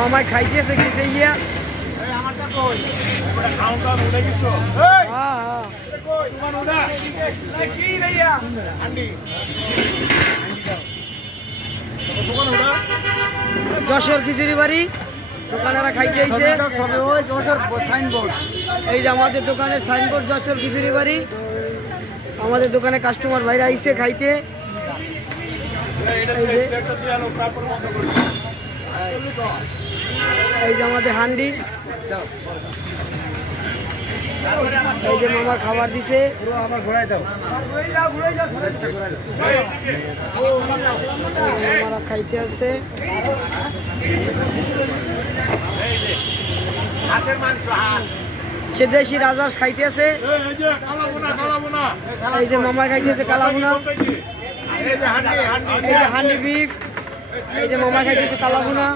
মামাই খাইতেছে কিসে ইয়া যশোর খিচুড়ি বাড়ি দোকানেরা খাইতে আইছে। এই যে আমাদের দোকানের সাইনবোর্ড যশোর খিচুড়ি বাড়ি। আমাদের দোকানে কাস্টমার ভাইরা আইছে খাইতে। এই যে আমাদের হান্ডি, এই যে মামার খাবার দিছে। মামারা খাইতে আছে। সে দেশি রাজহাঁস খাইতে আছে। এই যে মামা খাইতেছে কালাভুনা। এই যে হান্ডি বিফ। এই যে মামা খাইতেছে কালাভুনা।